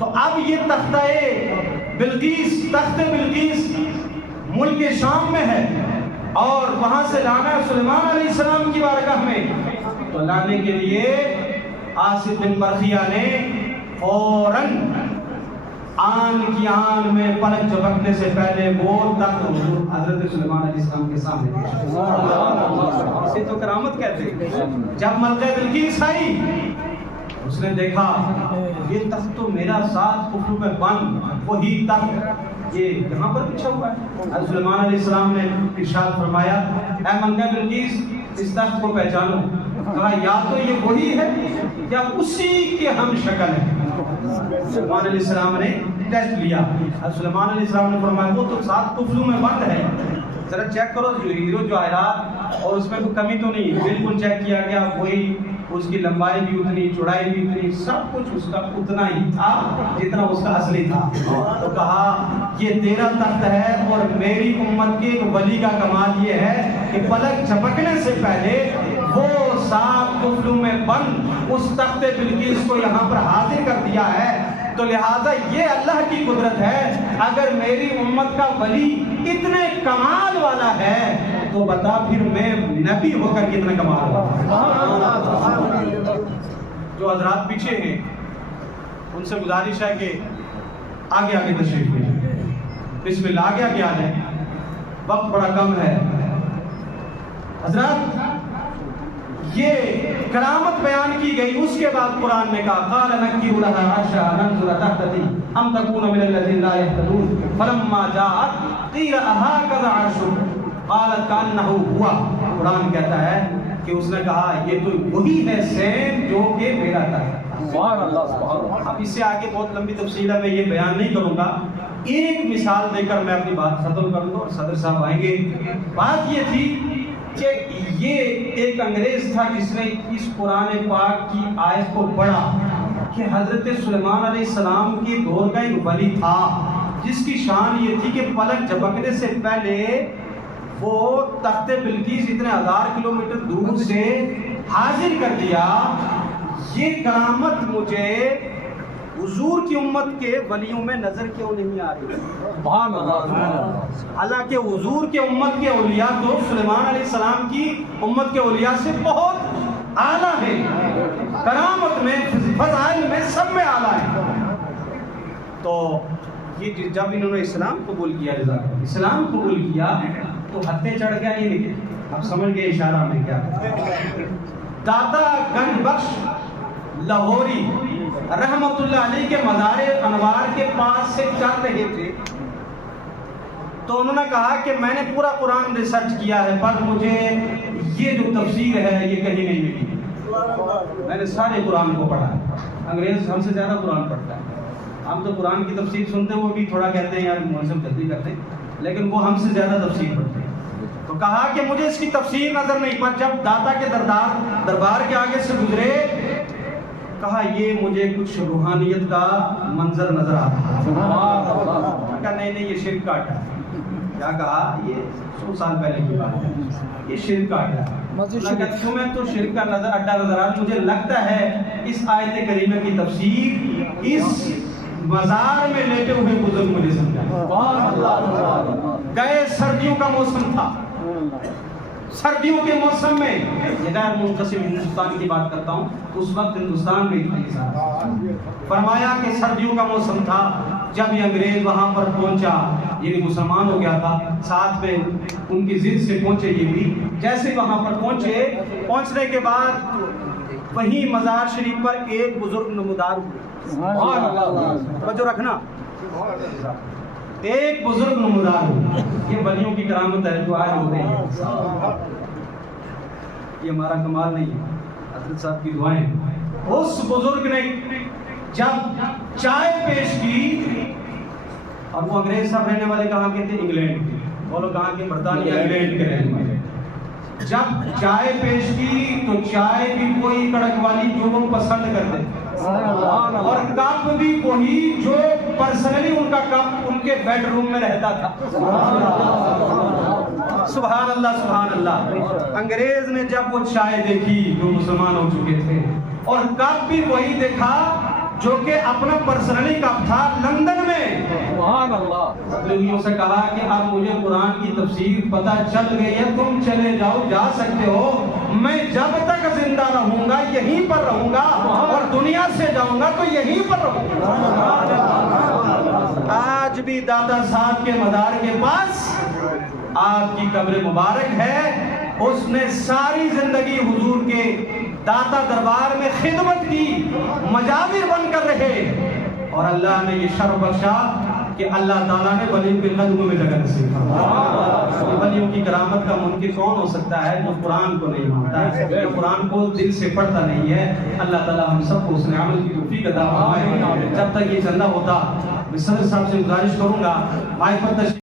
تو اب یہ تخت بلقیس ملک شام میں ہے اور وہاں سے لانا ہے سلیمان علیہ السلام کی بارگاہ میں. تو لانے کے لیے آصف بن برخیہ نے فوراً آن کی آن میں پلک جھپکنے سے پہلے وہ تخت حضرت سلیمان علیہ السلام کے سامنے پیش. اسے تو کرامت کہتے ہیں. جب ملکہ بلقیس آئی اس نے دیکھا یہ تخت تو میرا 7 قفلوں میں بند وہی تخت یہ یہاں پر بچھا ہوا ہے. حضرت سلیمان علیہ السلام نے ارشاد فرمایا اے ملکہ بلقیس اس تخت کو پہچانو. کہا یا تو یہ وہی ہے یا اسی کے ہم شکل ہے. سلیمان علیہ السلام نے ٹیسٹ لیا. حضرت سلیمان علیہ السلام نے فرمایا وہ تو 7 قفلوں میں بند ہے, ذرا چیک کرو ہیرو جواہرات اور اس میں کوئی کمی تو نہیں. بالکل چیک کیا گیا وہی, اس کی لمبائی بھی اتنی, چوڑائی بھی اتنی, سب کچھ اس کا اتنا ہی تھا جتنا اس کا اصلی تھا. تو کہا یہ تیرا تخت ہے اور میری امت کے ایک ولی کا کمال یہ ہے کہ پلک جھپکنے سے پہلے وہ 7 قفلوں میں بند اس تخت بلقیس کو یہاں پر حاضر کر دیا ہے. تو لہٰذا یہ اللہ کی قدرت ہے. اگر میری امت کا ولی اتنے کمال والا ہے تو بتا پھر میں نبی ہو کر کتنا کمال والا. جو حضرات پیچھے ہیں ان سے گزارش ہے کہ آگے آگے تشریف لیں. بسم اللہ. آگے آگے آ جائیں, وقت بڑا کم ہے. حضرات یہ کرامت بیان کی گئی. اس کے بعد قرآن نے کہا قال نکیر لها عرشها ننظر تحتدی ام تکون من الذین لا یهتدون فلما جاءت قیل اهکذا عرشک قالت کانہ ہوا. قرآن کہتا ہے کہ اس نے کہا یہ تو وہی ہے سیم جو کہ میرا تھا. سبحان اللہ سبحان اللہ. اب اس سے آگے بہت لمبی تفصیل ہے, میں یہ بیان نہیں کروں گا. ایک مثال دے کر میں اپنی بات ختم کر دوں اور صدر صاحب آئیں گے. بات یہ تھی کہ یہ ایک انگریز تھا جس نے اس قرآن پاک کی آیت کو پڑھا کہ حضرت سلیمان علیہ السلام کے دور کا ایک ولی تھا جس کی شان یہ تھی کہ پلک جھپکنے سے پہلے وہ تخت بلقیس اتنے 1000 کلومیٹر دور سے حاضر کر دیا. یہ کرامت مجھے حضور کی امت کے ولیوں میں نظر کیوں نہیں آ رہی؟ سبحان اللہ. حالانکہ حضور کے امت کے اولیاء تو سلیمان علیہ السلام کی امت کے اولیاء سے بہت اعلیٰ ہیں, کرامت میں فضائل میں سب میں اعلیٰ ہیں. تو یہ جب انہوں نے اسلام قبول کیا, اسلام قبول کیا تو ہتھے چڑھ گیا نہیں نکلے. اب سمجھ گئے اشارہ میں کیا. داتا گنج بخش لاہوری رحمت اللہ علیہ کے مزار انوار کے پاس سے چل رہے تھے تو انہوں نے کہا کہ میں نے پورا قرآن ریسرچ کیا ہے پر مجھے یہ جو تفسیر ہے یہ کہیں نہیں ملی. میں نے سارے قرآن کو پڑھا ہے. انگریز ہم سے زیادہ قرآن پڑھتا ہے. ہم تو قرآن کی تفسیر سنتے ہیں وہ بھی تھوڑا کہتے ہیں یار مناسب جلدی کرتے ہیں, لیکن وہ ہم سے زیادہ تفسیر پڑھتے ہیں. تو کہا کہ مجھے اس کی تفسیر نظر نہیں. پر جب داتا کے دربار کے آگے سے گزرے کہا یہ مجھے کچھ روحانیت کا منظر نظر آتا ہے. کہا نہیں یہ شرک کا اڈا ہے. کیا کہا یہ 100 سال پہلے کی بات ہے, یہ شرک کا اڈا ہے. تمہیں تو شرک کا اڈا نظر آ. مجھے لگتا ہے اس آیت کریمہ کی تفسیر اس مزار میں لیٹے ہوئے بزرگ مجھے سمجھا. گئے سردیوں کا موسم تھا. سردیوں کے موسم میں یہ غیر منقسم ہندوستان کی بات کرتا ہوں, اس وقت ہندوستان میں تھا. فرمایا کہ سردیوں کا موسم تھا جب یہ انگریز وہاں پر پہنچا, یعنی مسلمان ہو گیا تھا, ساتھ میں ان کی ضد سے پہنچے یہ بھی. جیسے وہاں پر پہنچنے کے بعد وہیں مزار شریف پر ایک بزرگ نمودار ہوئے. توجہ رکھنا, ایک بزرگ نمودار ہوئے. یہ ولیوں کی کرامت ہے جو آج ہو رہی ہے, یہ ہمارا کمال نہیں ہے, حضرت صاحب کی دعائیں. اس بزرگ نے جب چائے پیش کی, اور وہ انگریز صاحب رہنے والے کہاں کے تھے؟ انگلینڈ کے. بولو کہاں کے؟ برطانیہ انگلینڈ کے رہنے والے. جب چائے پیش کی تو چائے بھی کوئی کڑک والی جو وہ پسند کرتے اور کپ بھی وہی جو پرسنلی ان کا کپ ان کے بیڈ روم میں رہتا تھا. سبحان اللہ سبحان اللہ. انگریز نے جب وہ چائے دیکھی جو مسلمان ہو چکے تھے اور کپ بھی وہی دیکھا جو کہ اپنا پرسنلی کب تھا لندن میں، سبحان اللہ، لوگوں سے کہا کہ اب مجھے قرآن کی تفسیر پتہ چل گئی ہے، تم چلے جاؤ، جا سکتے ہو، میں جب تک زندہ رہوں گا یہیں پر رہوں گا، اور دنیا سے جاؤں گا تو یہیں پر رہوں گا۔ آج بھی دادا صاحب کے مزار کے پاس آپ کی قبر مبارک ہے، اس نے ساری زندگی حضور کے داتا دربار میں خدمت کی، مجاور بن کر رہے، اور اللہ نے یہ شرف بخشا کہ اللہ تعالیٰ نے ولیوں کے قدموں میں جگہ نصیب فرمائی۔ ولیوں کی کرامت کا منکر کون ہو سکتا ہے جو قرآن کو نہیں مانتا ہے، جو قرآن کو دل سے پڑھتا نہیں ہے؟ اللہ تعالیٰ ہم سب کو اس نے عمل کی توفیق عطا فرمائے۔ جب تک یہ چندہ ہوتا، میں صدر صاحب سے گزارش کروں گا، مائک پر تشریف